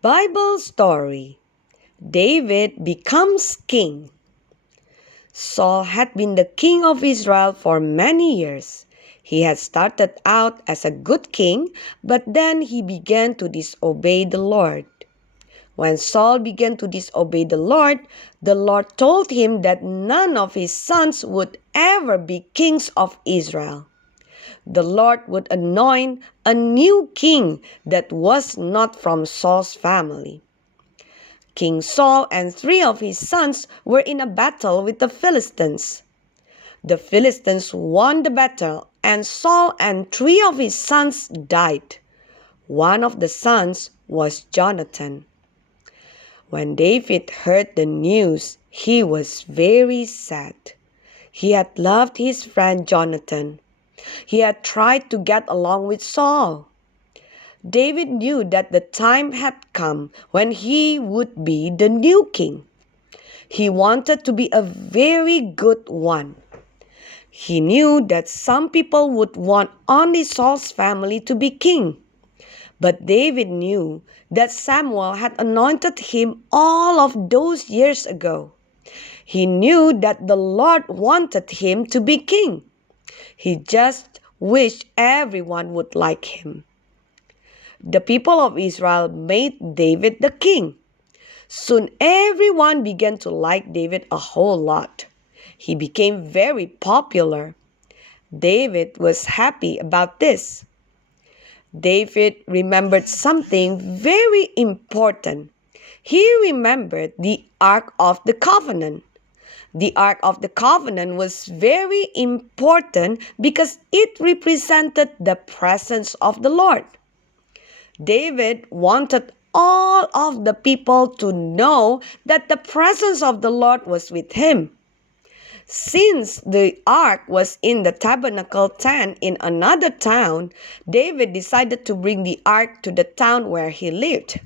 Bible story. David becomes king. Saul had been the king of Israel for many years. He had started out as a good king, but then he began to disobey the Lord. When Saul began to disobey the Lord told him that none of his sons would ever be kings of Israel. The Lord would anoint a new king that was not from Saul's family. King Saul and 3 of his sons were in a battle with the Philistines. The Philistines won the battle, and Saul and 3 of his sons died. One of the sons was Jonathan. When David heard the news, he was very sad. He had loved his friend Jonathan. He had tried to get along with Saul. David knew that the time had come when he would be the new king. He wanted to be a very good one. He knew that some people would want only Saul's family to be king. But David knew that Samuel had anointed him all of those years ago. He knew that the Lord wanted him to be king. He just wished everyone would like him. The people of Israel made David the king. Soon everyone began to like David a whole lot. He became very popular. David was happy about this. David remembered something very important. He remembered the Ark of the Covenant. The Ark of the Covenant was very important because it represented the presence of the Lord. David wanted all of the people to know that the presence of the Lord was with him. Since the ark was in the tabernacle tent in another town, David decided to bring the ark to the town where he lived.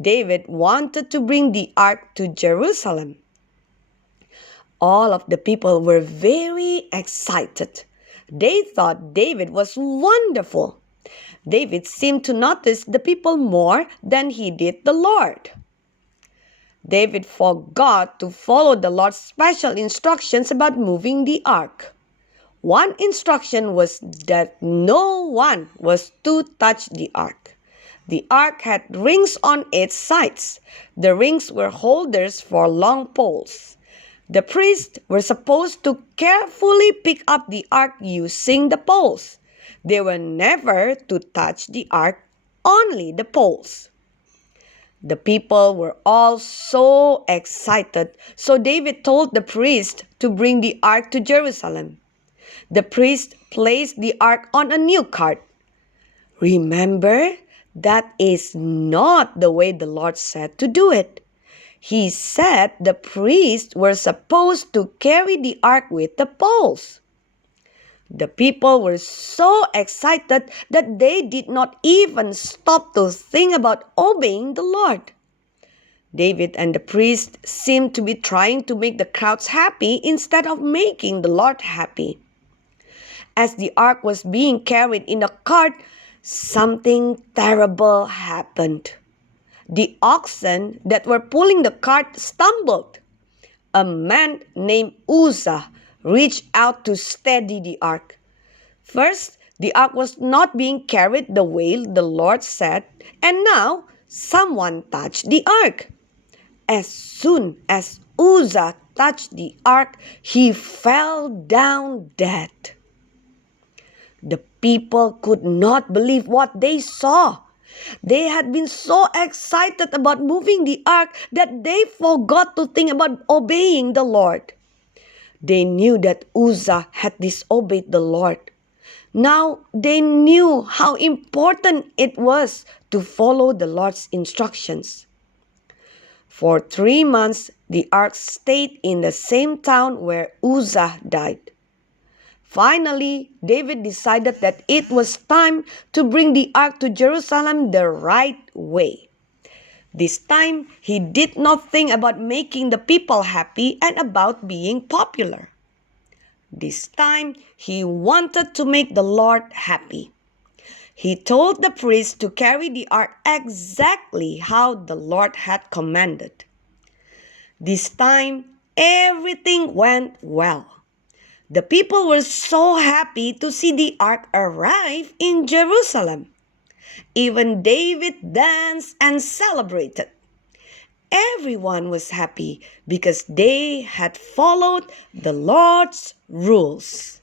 David wanted to bring the ark to Jerusalem. All of the people were very excited. They thought David was wonderful. David seemed to notice the people more than he did the Lord. David forgot to follow the Lord's special instructions about moving the ark. One instruction was that no one was to touch the ark. The ark had rings on its sides. The rings were holders for long poles. The priests were supposed to carefully pick up the ark using the poles. They were never to touch the ark, only the poles. The people were all so excited, so David told the priest to bring the ark to Jerusalem. The priest placed the ark on a new cart. Remember, that is not the way the Lord said to do it. He said the priests were supposed to carry the ark with the poles. The people were so excited that they did not even stop to think about obeying the Lord. David and the priest seemed to be trying to make the crowds happy instead of making the Lord happy. As the ark was being carried in a cart, something terrible happened. The oxen that were pulling the cart stumbled. A man named Uzzah reached out to steady the ark. First, the ark was not being carried the way the Lord said, and now someone touched the ark. As soon as Uzzah touched the ark, he fell down dead. The people could not believe what they saw. They had been so excited about moving the ark that they forgot to think about obeying the Lord. They knew that Uzzah had disobeyed the Lord. Now they knew how important it was to follow the Lord's instructions. For 3 months, the ark stayed in the same town where Uzzah died. Finally, David decided that it was time to bring the ark to Jerusalem the right way. This time, he did not think about making the people happy and about being popular. This time, he wanted to make the Lord happy. He told the priest to carry the ark exactly how the Lord had commanded. This time, everything went well. The people were so happy to see the ark arrive in Jerusalem. Even David danced and celebrated. Everyone was happy because they had followed the Lord's rules.